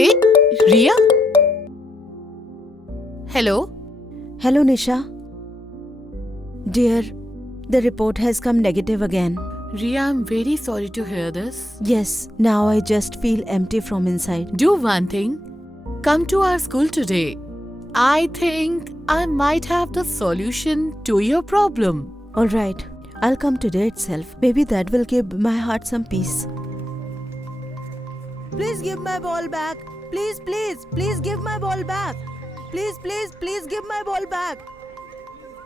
Hey, Ria? Hello? Hello, Nisha. Dear, the report has come negative again. Ria, I'm very sorry to hear this. Yes, now I just feel empty from inside. Do one thing. Come to our school today. I think I might have the solution to your problem. Alright, I'll come today itself. Maybe that will give my heart some peace. Please give my ball back. Please, please, please give my ball back. Please, please, please give my ball back.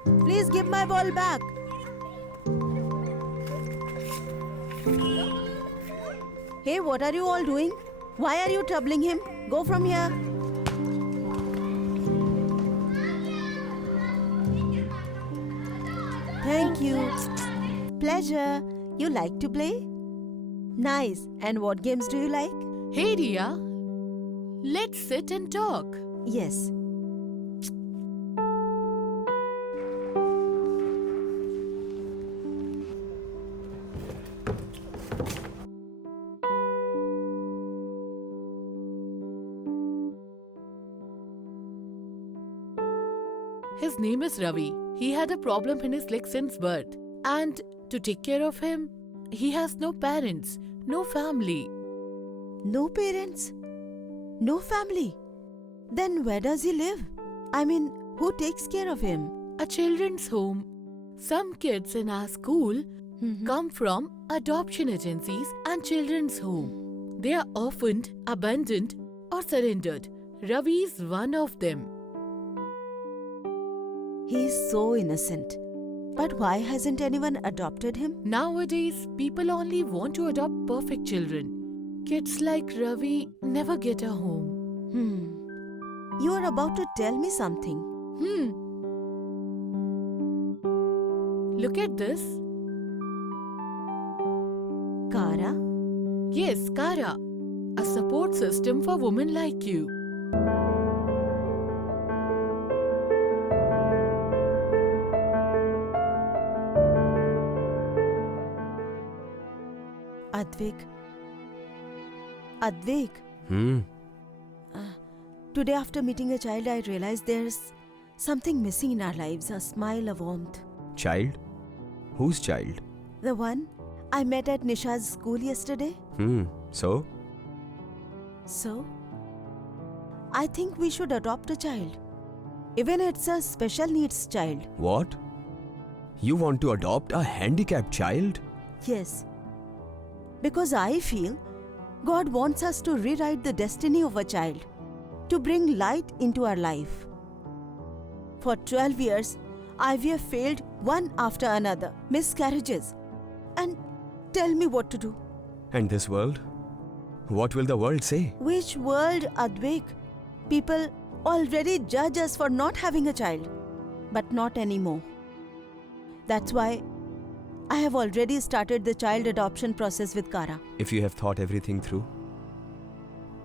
Please give my ball back. Hey, what are you all doing? Why are you troubling him? Go from here. Thank you. Pleasure. You like to play? Nice. And what games do you like? Hey, Ria. Let's sit and talk. Yes. His name is Ravi. He had a problem in his leg since birth. And to take care of him, he has no parents, no family. No parents? No family? Then where does he live? I mean, who takes care of him? A children's home. Some kids in our school come from adoption agencies and children's home. They are orphaned, abandoned, or surrendered. Ravi is one of them. He is so innocent. But why hasn't anyone adopted him? Nowadays, people only want to adopt perfect children. Kids like Ravi never get a home. You are about to tell me something. Look at this. Kara? Yes, Kara. A support system for women like you. Advik. Advik. Hmm. Today after meeting a child, I realized there's something missing in our lives. A smile, a warmth. Child? Whose child? The one I met at Nisha's school yesterday. So? So, I think we should adopt a child. Even it's a special needs child. What? You want to adopt a handicapped child? Yes. Because I feel God wants us to rewrite the destiny of a child, to bring light into our life. For 12 years, IVF failed one after another, miscarriages. And tell me what to do. And this world? What will the world say? Which world, Advik? People already judge us for not having a child, but not anymore. That's why I have already started the child adoption process with Kara. If you have thought everything through,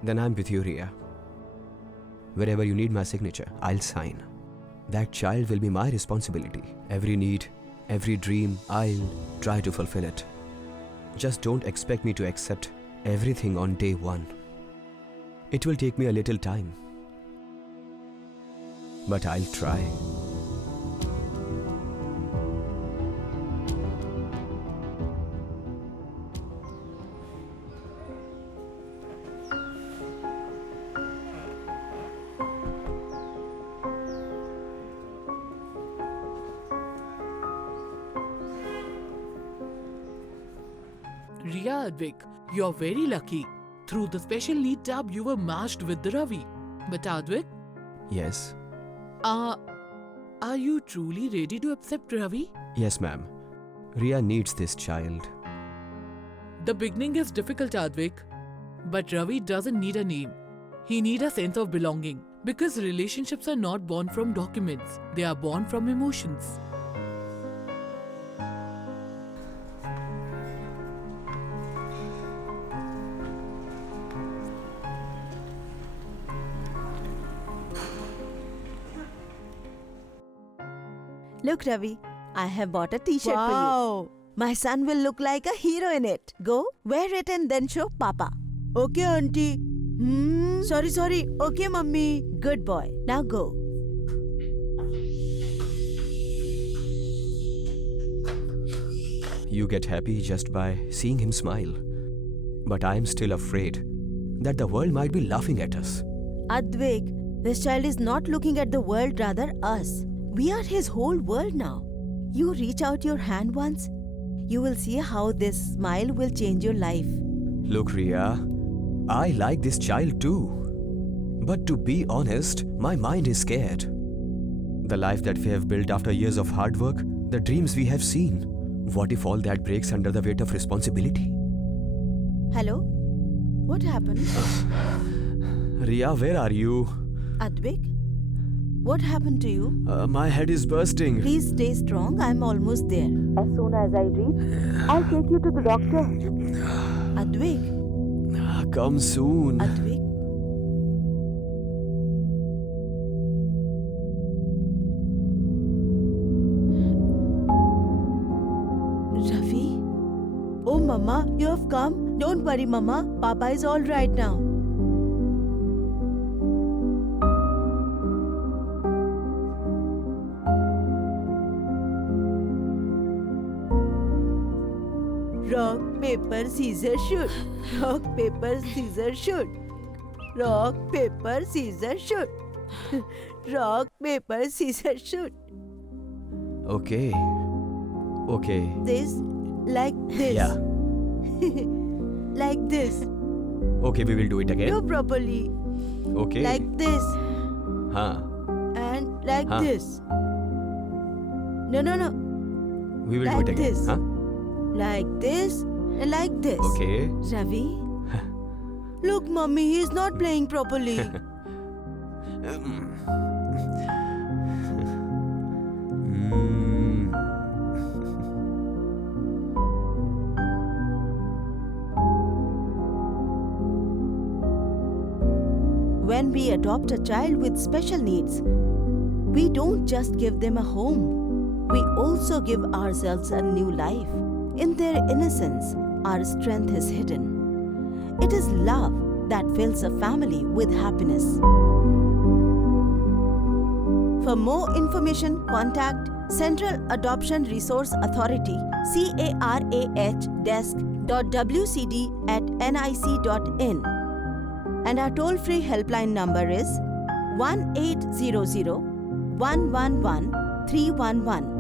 then I'm with you, Ria. Wherever you need my signature, I'll sign. That child will be my responsibility. Every need, every dream, I'll try to fulfill it. Just don't expect me to accept everything on day one. It will take me a little time. But I'll try. Ria Advik, you're very lucky. Through the special need tab, you were matched with the Ravi. But Advik, Yes? are you truly ready to accept Ravi? Yes, ma'am. Ria needs this child. The beginning is difficult, Advik. But Ravi doesn't need a name. He needs a sense of belonging. Because relationships are not born from documents. They are born from emotions. Look, Ravi, I have bought a t-shirt for you. My son will look like a hero in it. Go, wear it and then show Papa. Okay, auntie. Sorry. Okay, mummy. Good boy. Now go. You get happy just by seeing him smile. But I am still afraid that the world might be laughing at us. Advik, this child is not looking at the world, rather us. We are his whole world now. You reach out your hand once, you will see how this smile will change your life. Look, Ria, I like this child too. But to be honest, my mind is scared. The life that we have built after years of hard work, the dreams we have seen, what if all that breaks under the weight of responsibility? Hello? What happened? Ria, where are you? Advik? What happened to you? My head is bursting. Please stay strong. I'm almost there. As soon as I reach, I'll take you to the doctor. Advik? Come soon. Advik? Ravi? Oh, Mama, you have come. Don't worry, Mama. Papa is all right now. Rock, paper, scissors, shoot. Rock, paper, scissors, shoot. Rock, paper, scissors, shoot. Rock, paper, scissors, shoot. Okay. This, like this. Yeah. Like this. Okay, we will do it again. Do properly. Okay. Like this. Huh. And like Huh. this. No. We will Like do it again. this. Huh? Like this and like this. Okay. Ravi? Look, Mummy, he's not playing properly. When we adopt a child with special needs, we don't just give them a home. We also give ourselves a new life. In their innocence, our strength is hidden. It is love that fills a family with happiness. For more information, contact Central Adoption Resource Authority, CARAH desk.wcd@nic.in. And our toll-free helpline number is 1800 111 311.